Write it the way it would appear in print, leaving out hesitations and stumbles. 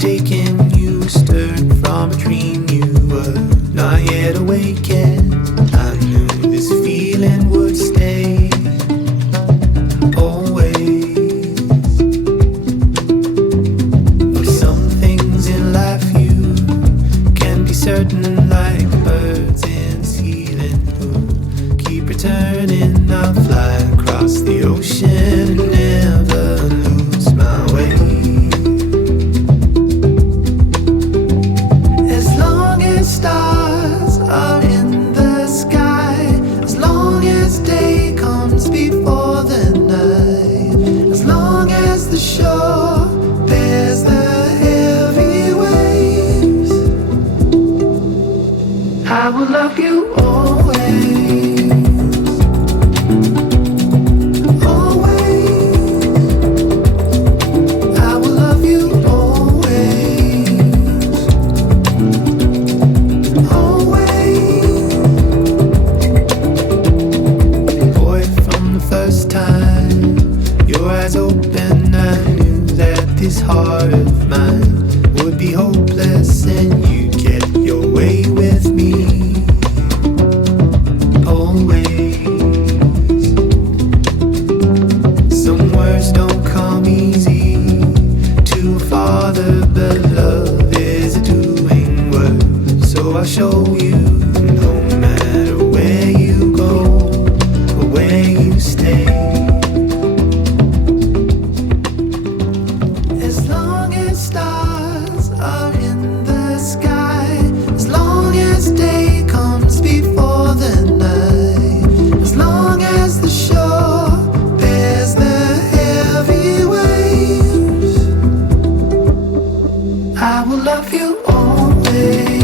taking you, stirred from a dream you were not yet awake yet. I knew this feeling would stay always. But some things in life you can be certain, like birds in ceiling who keep returning. I'll fly across the ocean and never lose my way. Stars are in the sky, as long as day comes before the night, as long as the shore bears the heavy waves, I will love you always. Open, I knew that this heart of mine would be hopeless, and you'd get your way with me always. Some words don't come easy to a father, but love is a doing word. So I'll show you, no matter where you go or where you stay. Stars are in the sky, as long as day comes before the night, as long as the shore bears the heavy waves, I will love you always.